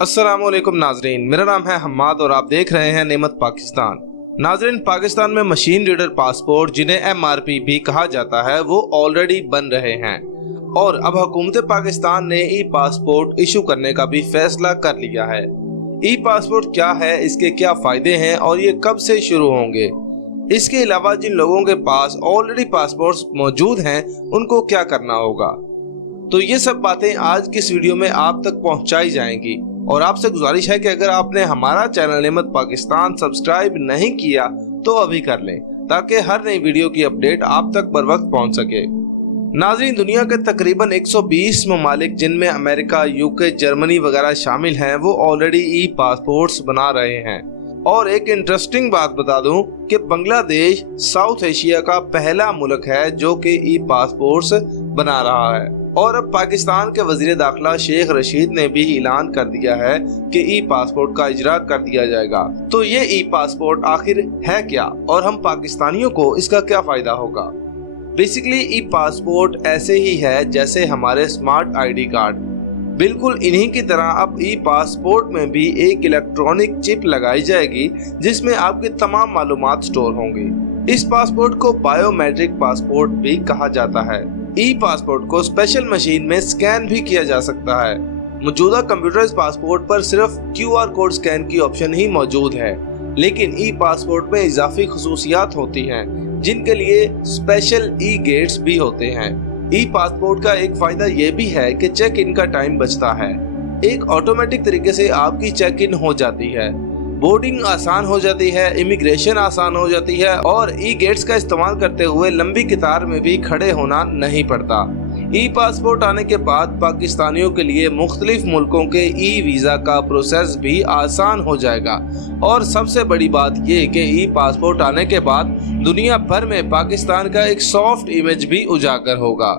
السلام علیکم ناظرین، میرا نام ہے حماد اور آپ دیکھ رہے ہیں نعمت پاکستان۔ ناظرین، پاکستان میں مشین ریڈر پاسپورٹ جنہیں MRP بھی کہا جاتا ہے وہ آلریڈی بن رہے ہیں، اور اب حکومت پاکستان نے ای پاسپورٹ ایشو کرنے کا بھی فیصلہ کر لیا ہے۔ ای پاسپورٹ کیا ہے، اس کے کیا فائدے ہیں اور یہ کب سے شروع ہوں گے؟ اس کے علاوہ جن لوگوں کے پاس آلریڈی پاسپورٹس موجود ہیں ان کو کیا کرنا ہوگا؟ تو یہ سب باتیں آج کی اس ویڈیو میں آپ تک پہنچائی جائیں گی، اور آپ سے گزارش ہے کہ اگر آپ نے ہمارا چینل نعمت پاکستان سبسکرائب نہیں کیا تو ابھی کر لیں تاکہ ہر نئی ویڈیو کی اپڈیٹ آپ تک بر وقت پہنچ سکے۔ ناظرین، دنیا کے تقریباً 120 ممالک جن میں امریکہ، UK، جرمنی وغیرہ شامل ہیں وہ آلریڈی ای پاسپورٹس بنا رہے ہیں، اور ایک انٹرسٹنگ بات بتا دوں کہ بنگلہ دیش ساؤتھ ایشیا کا پہلا ملک ہے جو کہ ای پاسپورٹس بنا رہا ہے، اور اب پاکستان کے وزیر داخلہ شیخ رشید نے بھی اعلان کر دیا ہے کہ ای پاسپورٹ کا اجرا کر دیا جائے گا۔ تو یہ ای پاسپورٹ آخر ہے کیا اور ہم پاکستانیوں کو اس کا کیا فائدہ ہوگا؟ بیسیکلی ای پاسپورٹ ایسے ہی ہے جیسے ہمارے سمارٹ ID کارڈ، بالکل انہی کی طرح اب ای پاسپورٹ میں بھی ایک الیکٹرانک چپ لگائی جائے گی جس میں آپ کی تمام معلومات سٹور ہوں گی۔ اس پاسپورٹ کو بایو میٹرک پاسپورٹ بھی کہا جاتا ہے۔ ای پاسپورٹ کو اسپیشل مشین میں سکین بھی کیا جا سکتا ہے۔ موجودہ کمپیوٹرز پاسپورٹ پر صرف QR کوڈ سکین کی آپشن ہی موجود ہے، لیکن ای پاسپورٹ میں اضافی خصوصیات ہوتی ہیں جن کے لیے اسپیشل ای گیٹس بھی ہوتے ہیں۔ ای پاسپورٹ کا ایک فائدہ یہ بھی ہے کہ چیک ان کا ٹائم بچتا ہے، ایک آٹومیٹک طریقے سے آپ کی چیک ان ہو جاتی ہے، بورڈنگ آسان ہو جاتی ہے، امیگریشن آسان ہو جاتی ہے، اور ای گیٹس کا استعمال کرتے ہوئے لمبی قطار میں بھی کھڑے ہونا نہیں پڑتا۔ ای پاسپورٹ آنے کے بعد پاکستانیوں کے لیے مختلف ملکوں کے ای ویزا کا پروسیس بھی آسان ہو جائے گا، اور سب سے بڑی بات یہ کہ ای پاسپورٹ آنے کے بعد دنیا بھر میں پاکستان کا ایک سافٹ امیج بھی اجاگر ہوگا۔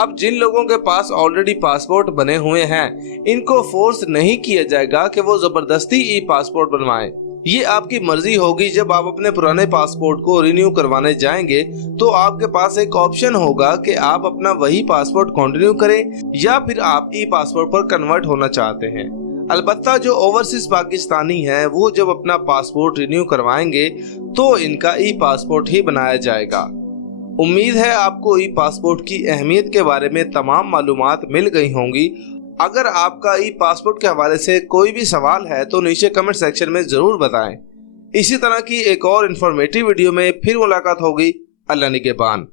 اب جن لوگوں کے پاس آلریڈی پاسپورٹ بنے ہوئے ہیں ان کو فورس نہیں کیا جائے گا کہ وہ زبردستی ای پاسپورٹ بنوائیں۔ یہ آپ کی مرضی ہوگی۔ جب آپ اپنے پرانے پاسپورٹ کو رینیو کروانے جائیں گے تو آپ کے پاس ایک آپشن ہوگا کہ آپ اپنا وہی پاسپورٹ کنٹینیو کریں یا پھر آپ ای پاسپورٹ پر کنورٹ ہونا چاہتے ہیں۔ البتہ جو اوورسیز پاکستانی ہیں وہ جب اپنا پاسپورٹ رینیو کروائیں گے تو ان کا ای پاسپورٹ ہی بنایا جائے گا۔ امید ہے آپ کو ای پاسپورٹ کی اہمیت کے بارے میں تمام معلومات مل گئی ہوں گی۔ اگر آپ کا ای پاسپورٹ کے حوالے سے کوئی بھی سوال ہے تو نیچے کمنٹ سیکشن میں ضرور بتائیں۔ اسی طرح کی ایک اور انفارمیٹیو ویڈیو میں پھر ملاقات ہوگی۔ اللہ نگہبان۔